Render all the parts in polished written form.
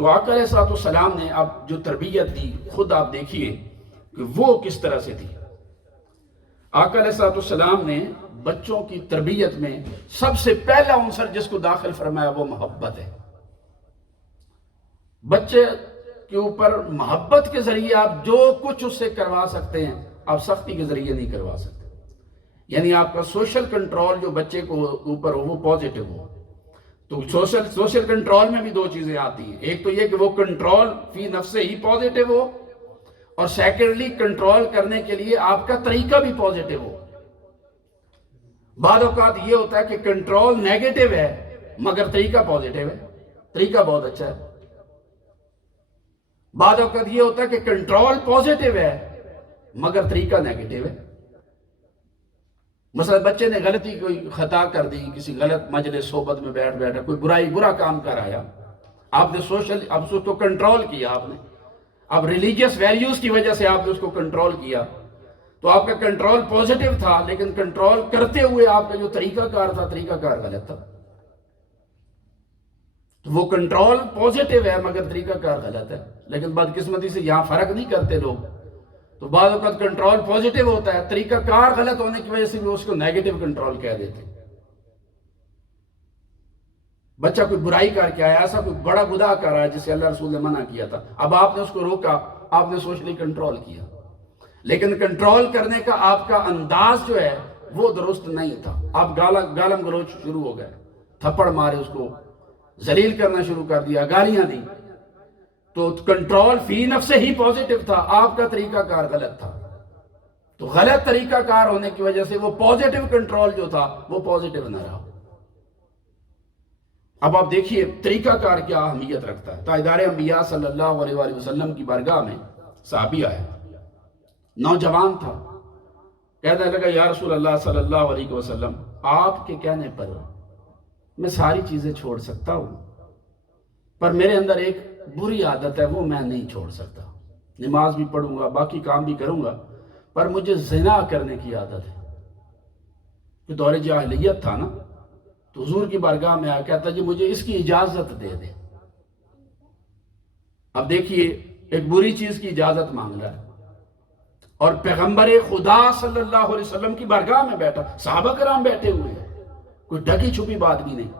تو آقا علیہ السلام نے اب جو تربیت دی خود آپ دیکھیے کہ وہ کس طرح سے تھی۔ آقا علیہ السلام نے بچوں کی تربیت میں سب سے پہلا عنصر جس کو داخل فرمایا وہ محبت ہے۔ بچے کے اوپر محبت کے ذریعے آپ جو کچھ اس سے کروا سکتے ہیں آپ سختی کے ذریعے نہیں کروا سکتے۔ یعنی آپ کا سوشل کنٹرول جو بچے کو اوپر ہو وہ پازیٹیو ہو۔ تو سوشل کنٹرول میں بھی دو چیزیں آتی ہیں، ایک تو یہ کہ وہ کنٹرول فی نفس ہی پازیٹیو ہو، اور سیکنڈلی کنٹرول کرنے کے لیے آپ کا طریقہ بھی پازیٹیو ہو۔ بعض اوقات یہ ہوتا ہے کہ کنٹرول نیگیٹو ہے مگر طریقہ پازیٹیو ہے، طریقہ بہت اچھا ہے۔ بعض اوقات یہ ہوتا ہے کہ کنٹرول پازیٹیو ہے مگر طریقہ نیگیٹو ہے۔ مثلا بچے نے غلطی کوئی خطا کر دی، کسی غلط مجلس صحبت میں بیٹھا کوئی برا کام کر آیا، آپ نے اب اس کو کنٹرول کیا، آپ نے اب ریلیجیس ویلیوز کی وجہ سے آپ نے اس کو کنٹرول کیا، تو آپ کا کنٹرول پازیٹیو تھا، لیکن کنٹرول کرتے ہوئے آپ کا جو طریقہ کار غلط تھا۔ تو وہ کنٹرول پازیٹیو ہے مگر طریقہ کار غلط ہے، لیکن بدقسمتی سے یہاں فرق نہیں کرتے لوگ۔ تو بعض اوقات کنٹرول پازیٹیو ہوتا ہے، طریقہ کار غلط ہونے کی وجہ سے وہ اس کو نیگیٹو کنٹرول کہہ دیتے۔ بچہ کوئی برائی کر کے آیا، ایسا کوئی بڑا گناہ کر رہا ہے جسے اللہ رسول نے منع کیا تھا، اب آپ نے اس کو روکا، آپ نے سوشلی کنٹرول کیا، لیکن کنٹرول کرنے کا آپ کا انداز جو ہے وہ درست نہیں تھا۔ آپ گالم گلوچ شروع ہو گئے، تھپڑ مارے، اس کو ذلیل کرنا شروع کر دیا، گالیاں دی، تو کنٹرول فی نفس ہی پازیٹیو تھا، آپ کا طریقہ کار غلط تھا۔ تو غلط طریقہ کار ہونے کی وجہ سے وہ پازیٹیو کنٹرول جو تھا وہ پازیٹیو نہ رہا۔ اب آپ دیکھیے طریقہ کار کیا اہمیت رکھتا ہے۔ تاجدار انبیاء صلی اللہ علیہ وآلہ وسلم کی بارگاہ میں صحابی آیا، نوجوان تھا، کہنے لگا یا رسول اللہ صلی اللہ علیہ وسلم، آپ کے کہنے پر میں ساری چیزیں چھوڑ سکتا ہوں، پر میرے اندر ایک بری عادت ہے، وہ میں نہیں چھوڑ سکتا۔ نماز بھی پڑھوں گا، باقی کام بھی کروں گا، پر مجھے زنا کرنے کی عادت ہے۔ کہ دور جاہلیت تھا نا، تو حضور کی بارگاہ میں آیا، کہتا جی مجھے اس کی اجازت دے دے۔ اب دیکھیے ایک بری چیز کی اجازت مانگ رہا ہے، اور پیغمبر خدا صلی اللہ علیہ وسلم کی بارگاہ میں بیٹھا، صحابہ کرام بیٹھے ہوئے ہیں، کوئی ڈھکی چھپی بات بھی نہیں،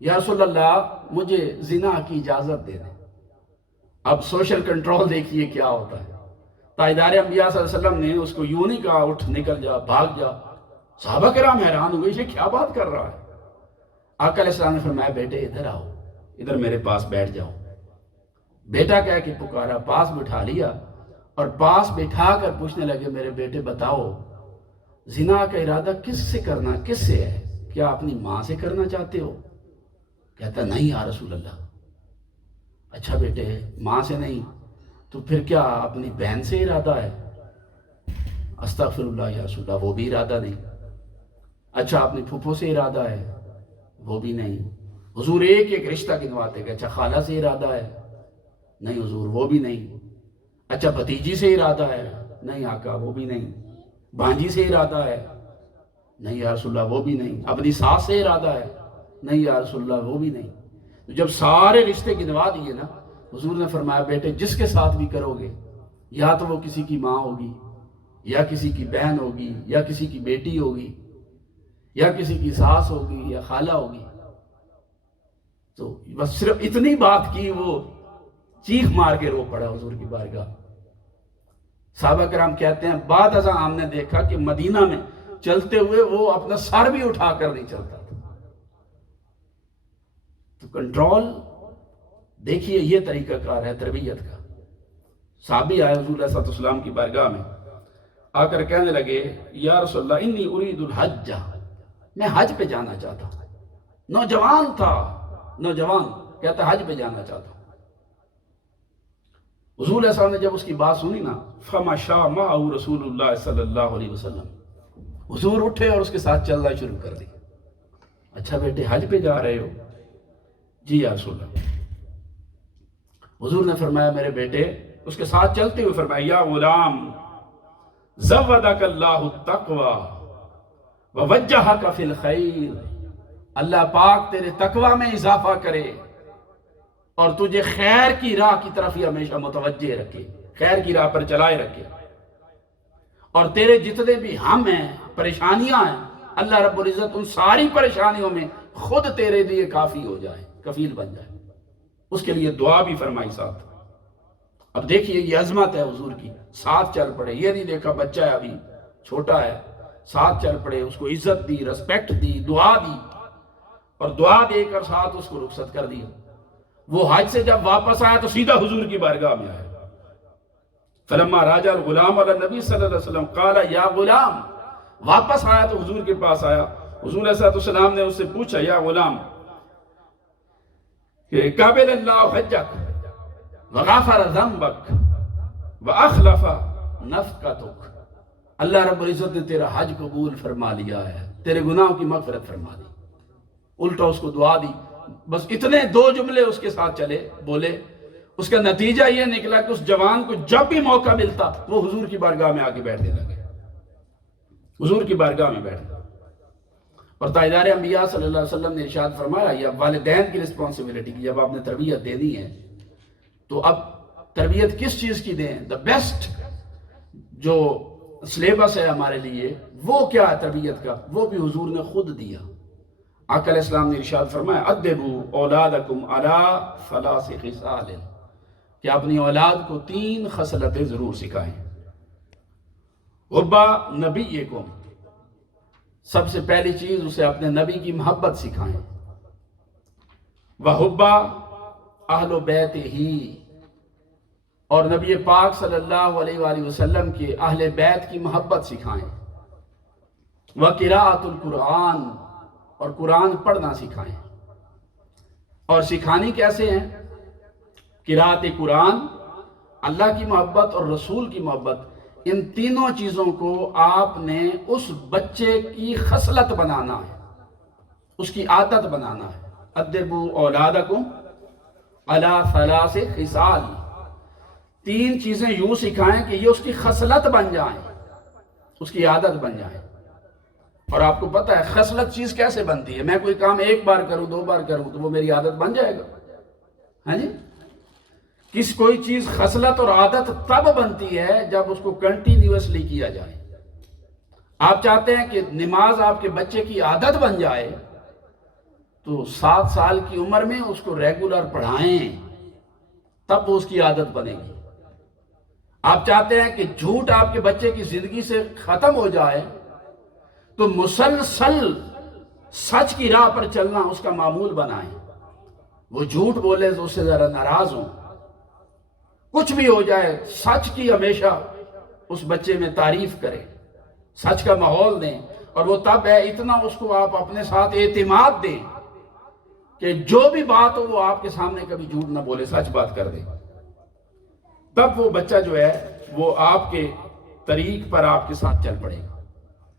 یا رسول اللہ مجھے زنا کی اجازت دے دیں۔ اب سوشل کنٹرول دیکھیے کیا ہوتا ہے۔ تاجدار انبیاء صلی اللہ علیہ وسلم نے اس کو یوں نہیں کہا اٹھ نکل جا، بھاگ جا۔ صحابہ کرام حیران ہوئے، یہ کیا بات کر رہا ہے؟ آقا علیہ السلام نے فرمایا بیٹے ادھر آؤ، ادھر میرے پاس بیٹھ جاؤ۔ بیٹا کہہ کے پکارا، پاس بٹھا لیا، اور پاس بٹھا کر پوچھنے لگے میرے بیٹے بتاؤ زنا کا ارادہ کس سے کرنا، کس سے ہے؟ کیا اپنی ماں سے کرنا چاہتے ہو؟ کہتا نہیں یا رسول اللہ۔ اچھا بیٹے ماں سے نہیں تو پھر کیا اپنی بہن سے ارادہ ہے؟ استغفر اللہ یا رسول اللہ، وہ بھی ارادہ نہیں۔ اچھا اپنی پھوپھو سے ارادہ ہے؟ وہ بھی نہیں۔ حضور ایک ایک رشتہ گنواتے گئے۔ اچھا خالہ سے ارادہ ہے؟ نہیں حضور وہ بھی نہیں۔ اچھا بھتیجی سے ارادہ ہے؟ نہیں آقا وہ بھی نہیں۔ بھانجی سے ارادہ ہے؟ نہیں یا رسول اللہ وہ بھی نہیں۔ اپنی ساس سے ارادہ ہے؟ نہیں یا رسول اللہ وہ بھی نہیں۔ تو جب سارے رشتے گنوا دیے نا، حضور نے فرمایا بیٹے جس کے ساتھ بھی کرو گے، یا تو وہ کسی کی ماں ہوگی، یا کسی کی بہن ہوگی، یا کسی کی بیٹی ہوگی، یا کسی کی ساس ہوگی، یا خالہ ہوگی۔ تو بس صرف اتنی بات کی، وہ چیخ مار کے رو پڑا حضور کی بارگاہ۔ صحابہ کرام کہتے ہیں بعد ازاں ہم نے دیکھا کہ مدینہ میں چلتے ہوئے وہ اپنا سر بھی اٹھا کر نہیں چلتا تھا۔ تو کنٹرول دیکھیے یہ طریقہ کار ہے تربیت کا۔ صحابی آئے حضور علیہ السلام کی بارگاہ میں، آ کر کہنے لگے یا رسول اللہ انی ارید الحج، میں حج پہ جانا چاہتا ہوں۔ نوجوان تھا، نوجوان کہتا حج پہ جانا چاہتا ہوں۔ حضور علیہ السلام نے جب اس کی بات سنی نا، فمشى معه رسول اللہ صلی اللہ علیہ وسلم، حضور اٹھے اور اس کے ساتھ چلنا شروع کر دی۔ اچھا بیٹے حج پہ جا رہے ہو؟ جی یا رسول اللہ۔ حضور نے فرمایا میرے بیٹے، اس کے ساتھ چلتے ہوئے فرمایا یا غلام زودک اللہ التقوی ووجہک فی الخیر، اللہ پاک تیرے تقوی میں اضافہ کرے اور تجھے خیر کی راہ کی طرف ہی ہمیشہ متوجہ رکھے، خیر کی راہ پر چلائے رکھے، اور تیرے جتنے بھی ہم ہیں، پریشانیاں ہیں، اللہ رب العزت ان ساری پریشانیوں میں خود تیرے لیے کافی ہو جائے، کفیل بن جائے۔ اس کے لیے دعا بھی فرمائی ساتھ۔ اب دیکھیے یہ عظمت ہے حضور کی، ساتھ چل پڑے، یہ نہیں دیکھا بچہ ہے ابھی چھوٹا ہے، ساتھ چل پڑے، اس کو عزت دی، رسپیکٹ دی، دعا دی، اور دعا دے کر ساتھ اس کو رخصت کر دیا۔ وہ حج سے جب واپس آیا تو سیدھا حضور کی بارگاہ میں آیا۔ فلما راجع الغلام علی نبی صلی اللہ علیہ وسلم قال یا غلام، واپس آیا تو حضور کے پاس آیا، حضور علیہ السلام نے اس سے پوچھا یا غلام کہ قبل اللہ حجک وغفر ذنبک واخلف نفقتک، اللہ رب العزت نے تیرا حج قبول فرما لیا ہے، تیرے گناہوں کی مغفرت فرما دی۔ الٹا اس کو دعا دی، بس اتنے دو جملے اس کے ساتھ چلے بولے، اس کا نتیجہ یہ نکلا کہ اس جوان کو جب بھی موقع ملتا وہ حضور کی بارگاہ میں آ کے بیٹھنے لگے، حضور کی بارگاہ میں بیٹھنے۔ اور تاجدار انبیاء صلی اللہ علیہ وسلم نے ارشاد فرمایا، یہ والدین کی رسپانسبلٹی کی، جب آپ نے تربیت دینی ہے تو اب تربیت کس چیز کی دیں؟ دا بیسٹ جو سلیبس ہے ہمارے لیے وہ کیا ہے تربیت کا، وہ بھی حضور نے خود دیا۔ آقا علیہ السلام نے ارشاد فرمایا ادبوا اولادکم علی ثلاث خصال، کہ اپنی اولاد کو 3 خصلتیں ضرور سکھائیں۔ حب نبیکم، سب سے پہلی چیز اسے اپنے نبی کی محبت سکھائیں، وحب اہل بیت ہی، اور نبی پاک صلی اللہ علیہ وآلہ وسلم کے اہل بیت کی محبت سکھائیں، وقراءۃ القرآن، اور قرآن پڑھنا سکھائیں۔ اور سکھانی کیسے ہیں؟ قراءت قرآن، اللہ کی محبت اور رسول کی محبت، ان تینوں چیزوں کو آپ نے اس بچے کی خصلت بنانا ہے، اس کی عادت بنانا ہے۔ ادبوا اولادکم علی ثلاث خصال، 3 چیزیں یوں سکھائیں کہ یہ اس کی خصلت بن جائیں، اس کی عادت بن جائیں۔ اور آپ کو پتہ ہے خصلت چیز کیسے بنتی ہے؟ میں کوئی کام 1 بار کروں 2 بار کروں تو وہ میری عادت بن جائے گا، ہاں جی؟ کوئی چیز خصلت اور عادت تب بنتی ہے جب اس کو کنٹینیوسلی کیا جائے۔ آپ چاہتے ہیں کہ نماز آپ کے بچے کی عادت بن جائے تو 7 سال کی عمر میں اس کو ریگولر پڑھائیں، تب وہ اس کی عادت بنے گی۔ آپ چاہتے ہیں کہ جھوٹ آپ کے بچے کی زندگی سے ختم ہو جائے تو مسلسل سچ کی راہ پر چلنا اس کا معمول بنائیں۔ وہ جھوٹ بولے تو اس سے ذرا ناراض ہوں، کچھ بھی ہو جائے سچ کی ہمیشہ اس بچے میں تعریف کریں، سچ کا ماحول دیں۔ اور وہ تب ہے اتنا اس کو آپ اپنے ساتھ اعتماد دیں کہ جو بھی بات ہو وہ آپ کے سامنے کبھی جھوٹ نہ بولے، سچ بات کر دے۔ تب وہ بچہ جو ہے وہ آپ کے طریق پر آپ کے ساتھ چل پڑے گا۔